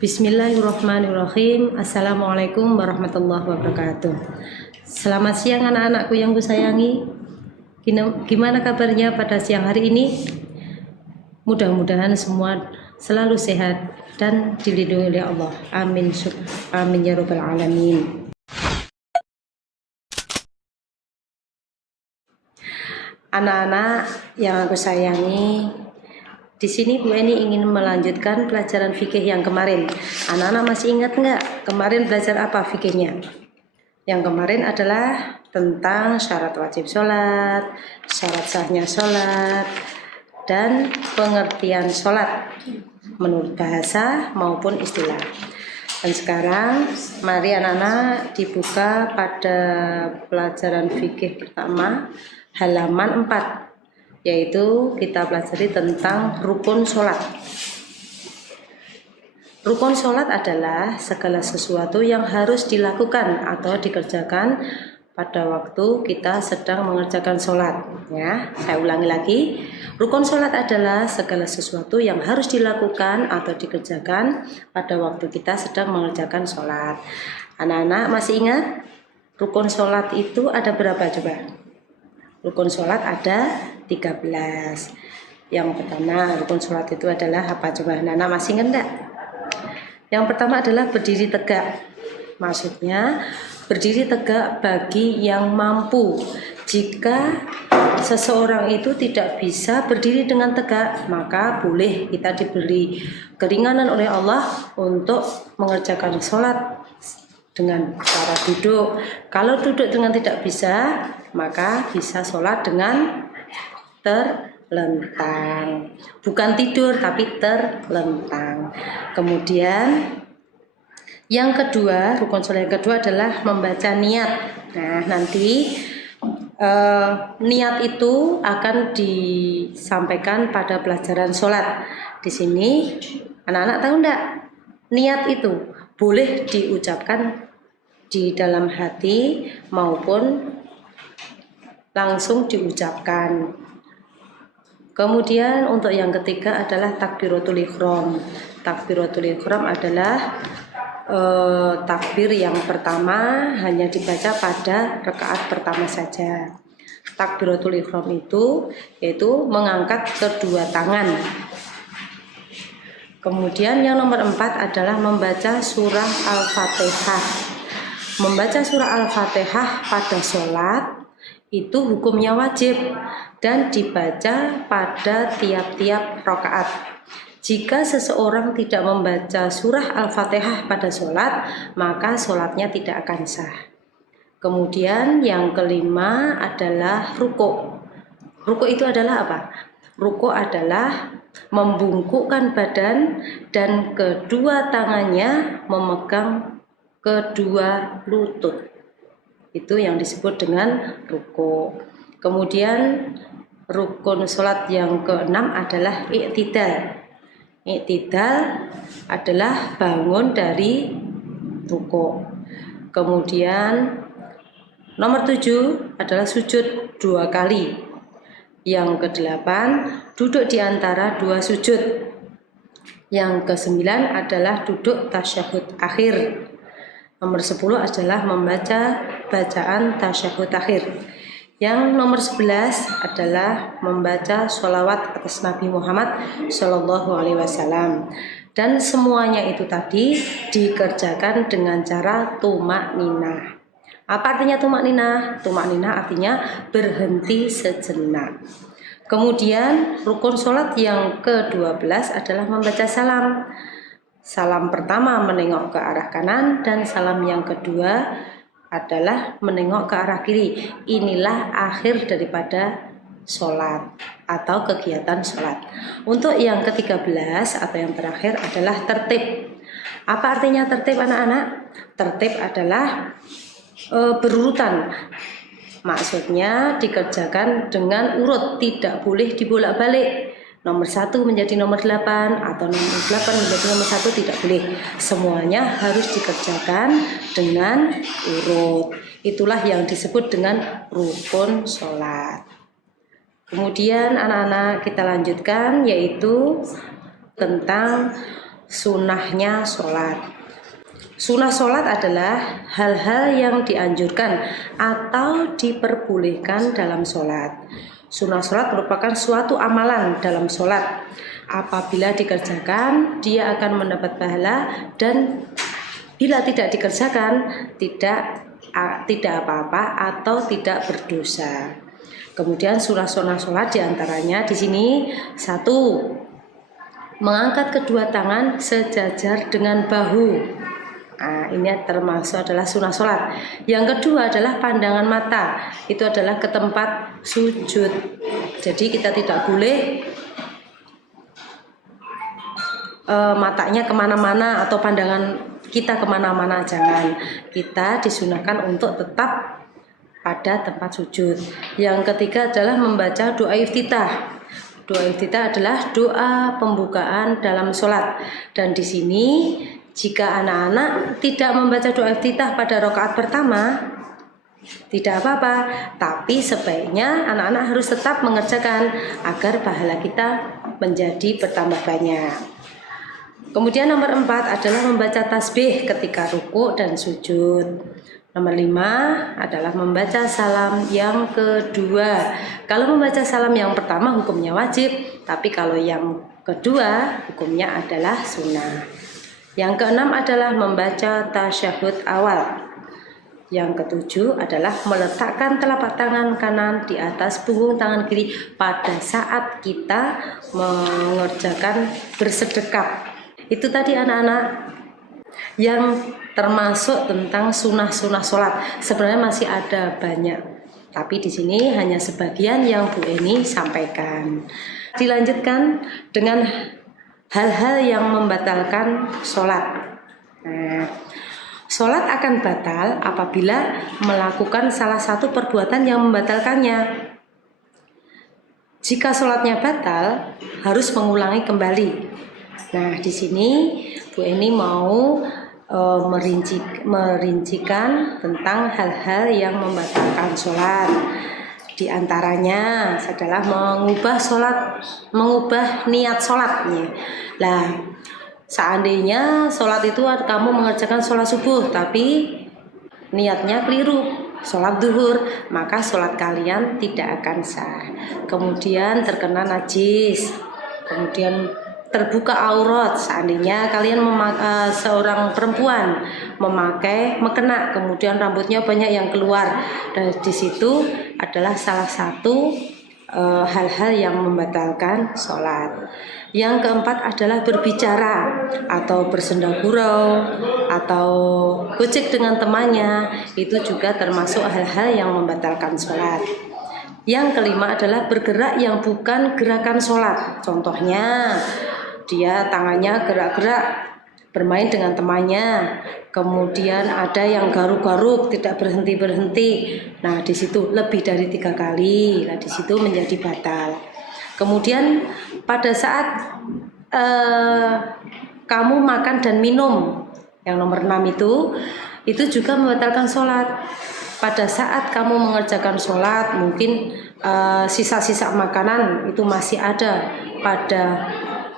Bismillahirrahmanirrahim. Assalamualaikum warahmatullahi wabarakatuh. Selamat siang anak-anakku yang kusayangi. Gimana kabarnya pada siang hari ini? Mudah-mudahan semua selalu sehat dan dilindungi oleh Allah. Amin. Amin ya rabbal alamin. Anak-anak yang aku sayangi, di sini Bu Eni ingin melanjutkan pelajaran fikih yang kemarin. Anak-anak masih ingat nggak kemarin belajar apa fikihnya? Yang kemarin adalah tentang syarat wajib sholat, syarat sahnya sholat, dan pengertian sholat menurut bahasa maupun istilah. Dan sekarang mari anak-anak dibuka pada pelajaran fikih pertama halaman 4. Yaitu kita pelajari tentang rukun sholat. Rukun sholat adalah segala sesuatu yang harus dilakukan atau dikerjakan pada waktu kita sedang mengerjakan sholat. Ya, saya ulangi lagi. Rukun sholat adalah segala sesuatu yang harus dilakukan atau dikerjakan pada waktu kita sedang mengerjakan sholat. Anak-anak masih ingat? Rukun sholat itu ada berapa coba? Rukun sholat ada 13. Yang pertama, rukun sholat itu adalah apa coba? Nana masih ingat enggak? Yang pertama adalah berdiri tegak. Maksudnya berdiri tegak bagi yang mampu. Jika seseorang itu tidak bisa berdiri dengan tegak, maka boleh kita diberi keringanan oleh Allah untuk mengerjakan sholat dengan cara duduk. Kalau duduk dengan tidak bisa, maka bisa sholat dengan terlentang. Bukan tidur, tapi terlentang. Kemudian yang kedua, rukun sholat yang kedua adalah membaca niat. Nah, nanti niat itu akan disampaikan pada pelajaran sholat. Di sini, anak-anak tahu enggak? Niat itu boleh diucapkan di dalam hati maupun langsung diucapkan. Kemudian untuk yang ketiga adalah takbiratul ihram. Takbiratul ihram adalah takbir yang pertama hanya dibaca pada rakaat pertama saja. Takbiratul ihram itu yaitu mengangkat kedua tangan. Kemudian yang nomor 4 adalah membaca surah Al-Fatihah. Membaca surah Al-Fatihah pada sholat itu hukumnya wajib dan dibaca pada tiap-tiap rakaat. Jika seseorang tidak membaca surah Al-Fatihah pada sholat, maka sholatnya tidak akan sah. Kemudian yang kelima adalah ruku'. Ruku' itu adalah apa? Ruku' adalah membungkukkan badan dan kedua tangannya memegang kedua lutut. Itu yang disebut dengan ruku'. Kemudian rukun sholat yang keenam adalah i'tidal. I'tidal adalah bangun dari ruku'. Kemudian nomor 7 adalah sujud 2 kali. Yang ke-8 duduk di antara 2 sujud. Yang ke-9 adalah duduk tasyahud akhir. Nomor 10 adalah membaca bacaan tasyahud akhir. Yang nomor 11 adalah membaca sholawat atas Nabi Muhammad Shallallahu Alaihi Wasallam. Dan semuanya itu tadi dikerjakan dengan cara tumak ninah. Apa artinya tumak ninah? Tumak ninah artinya berhenti sejenak. Kemudian rukun sholat yang ke-12 adalah membaca salam. Salam pertama menengok ke arah kanan dan salam yang kedua adalah menengok ke arah kiri. Inilah akhir daripada sholat atau kegiatan sholat. Untuk yang ke-13 atau yang terakhir adalah tertib. Apa artinya tertib anak-anak? Tertib adalah berurutan. Maksudnya dikerjakan dengan urut, tidak boleh dibolak-balik. Nomor 1 menjadi nomor 8 atau nomor 8 menjadi nomor 1 tidak boleh. Semuanya harus dikerjakan dengan urut. Itulah yang disebut dengan rukun sholat. Kemudian anak-anak kita lanjutkan yaitu tentang sunahnya sholat. Sunnah sholat adalah hal-hal yang dianjurkan atau diperbolehkan dalam sholat. Sunnah sholat merupakan suatu amalan dalam sholat. Apabila dikerjakan, dia akan mendapat pahala, dan bila tidak dikerjakan, tidak apa-apa atau tidak berdosa. Kemudian sunnah sholat diantaranya di sini: 1. Mengangkat kedua tangan sejajar dengan bahu. Nah, ini termasuk adalah sunnah sholat. Yang kedua adalah pandangan mata. Itu adalah ke tempat sujud. Jadi kita tidak boleh matanya kemana-mana atau pandangan kita kemana-mana, jangan. Kita disunahkan untuk tetap pada tempat sujud. Yang ketiga adalah membaca doa iftitah. Doa iftitah adalah doa pembukaan dalam sholat. Dan di sini jika anak-anak tidak membaca doa iftitah pada rakaat pertama, tidak apa-apa, tapi sebaiknya anak-anak harus tetap mengerjakan agar pahala kita menjadi bertambah banyak. Kemudian nomor 4 adalah membaca tasbih ketika ruku dan sujud. Nomor 5 adalah membaca salam yang kedua. Kalau membaca salam yang pertama hukumnya wajib, tapi kalau yang kedua hukumnya adalah sunnah. Yang keenam adalah membaca tasyahud awal. Yang ketujuh adalah meletakkan telapak tangan kanan di atas punggung tangan kiri pada saat kita mengerjakan bersedekap. Itu tadi anak-anak yang termasuk tentang sunnah-sunnah sholat. Sebenarnya masih ada banyak, tapi di sini hanya sebagian yang Bu Eni sampaikan. Dilanjutkan dengan hal-hal yang membatalkan sholat. Nah, sholat akan batal apabila melakukan salah satu perbuatan yang membatalkannya. Jika sholatnya batal, harus mengulangi kembali. Nah, di sini Bu Eni mau merincikan tentang hal-hal yang membatalkan sholat. Di antaranya adalah mengubah niat sholatnya. Lah, seandainya sholat itu kamu mengerjakan sholat subuh, tapi niatnya keliru, sholat duhur, maka sholat kalian tidak akan sah. Kemudian terkena najis, kemudian terbuka aurat, seandainya kalian seorang perempuan memakai mekena, kemudian rambutnya banyak yang keluar, dan di situ adalah salah satu hal-hal yang membatalkan sholat. Yang keempat adalah berbicara atau bersenda gurau atau gojek dengan temannya, itu juga termasuk hal-hal yang membatalkan sholat. Yang kelima adalah bergerak yang bukan gerakan sholat. Contohnya dia tangannya gerak-gerak bermain dengan temannya, kemudian ada yang garuk-garuk tidak berhenti-berhenti. Nah, di situ lebih dari 3 kali, nah di situ menjadi batal. Kemudian pada saat kamu makan dan minum, yang nomor 6 itu juga membatalkan sholat. Pada saat kamu mengerjakan sholat, mungkin sisa-sisa makanan itu masih ada pada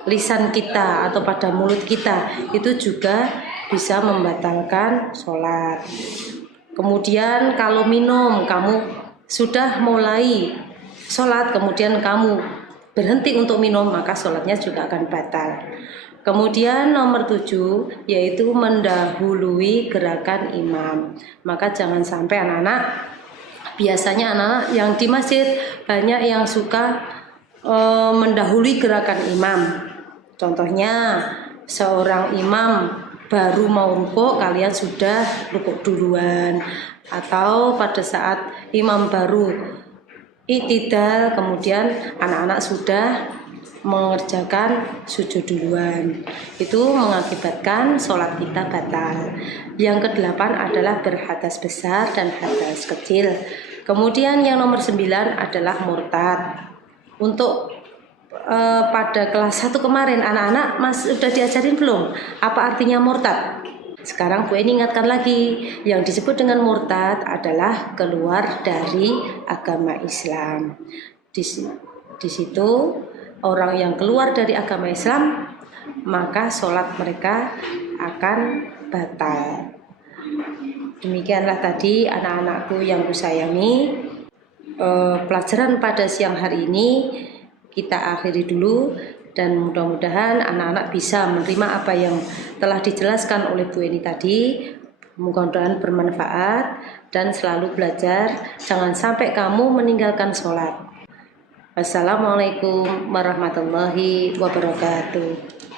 lisan kita atau pada mulut kita, itu juga bisa membatalkan sholat. Kemudian kalau minum, kamu sudah mulai sholat, kemudian kamu berhenti untuk minum, maka sholatnya juga akan batal. Kemudian nomor 7 yaitu mendahului gerakan imam. Maka jangan sampai anak-anak, biasanya anak-anak yang di masjid banyak yang suka mendahului gerakan imam. Contohnya seorang imam baru mau rukuk, kalian sudah rukuk duluan, atau pada saat imam baru i'tidal, kemudian anak-anak sudah mengerjakan sujud duluan. Itu mengakibatkan sholat kita batal. Yang ke-8 adalah berhadas besar dan hadas kecil. Kemudian yang nomor 9 adalah murtad. Untuk pada kelas 1 kemarin anak-anak sudah diajarin belum apa artinya murtad? Sekarang Bu Eni ingatkan lagi, yang disebut dengan murtad adalah keluar dari agama Islam. Di situ orang yang keluar dari agama Islam maka sholat mereka akan batal. Demikianlah tadi anak-anakku yang kusayangi, pelajaran pada siang hari ini kita akhiri dulu, dan mudah-mudahan anak-anak bisa menerima apa yang telah dijelaskan oleh Bu Eni tadi. Mudah-mudahan bermanfaat dan selalu belajar, jangan sampai kamu meninggalkan sholat. Wassalamualaikum warahmatullahi wabarakatuh.